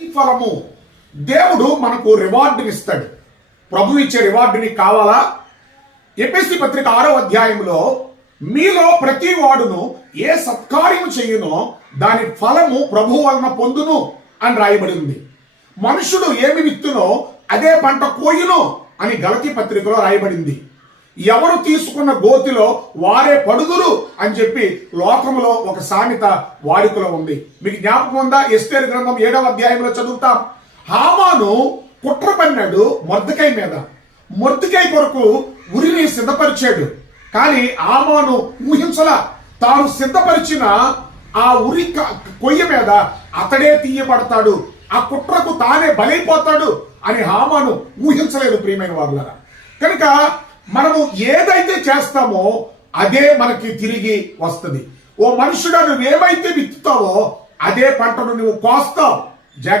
ఫలము. దేవుడు మనకు రివార్డుని ఇస్తాడు ప్రభు ఇచ్చే రివార్డుని కావాలా? ఎపిసి పత్రిక ఆరో అధ్యాయంలో మీలో ప్రతి వాడును ఏ సత్కార్యము చేయునో దాని ఫలము ప్రభు వలన పొందును అని రాయబడి ఉంది. మనుషుడు ఏమి విత్తునో అదే పంట కోయును అని గలతి పత్రికలో రాయబడింది. ఎవరు తీసుకున్న గోతిలో వారే పడుదురు అని చెప్పి లోకంలో ఒక సామెత వాడుకలో ఉంది. మీకు జ్ఞాపకం ఉందా? ఎస్టేర్ గ్రంథం ఏడవ అధ్యాయంలో చదువుతాం. హామాను కుట్ర పన్నాడు మొర్దకై మీద. మొర్దకై కొరకు ఉరిని సిద్ధపరిచాడు. కానీ ఆమాను ఊహించల. తాను సిద్ధపరిచిన ఆ ఉరి కొయ్య మీద అతడే తీయబడతాడు. ఆ కుట్రకు తానే బలైపోతాడు అని హామాను ఊహించలేదు ప్రియమైన వారులరా. కనుక మనము ఏదైతే చేస్తామో అదే మనకి తిరిగి వస్తుంది. ఓ మనుషుడా నువ్వు ఏమైతే విత్తుతావో అదే పంటను నువ్వు కోస్తావు. జగ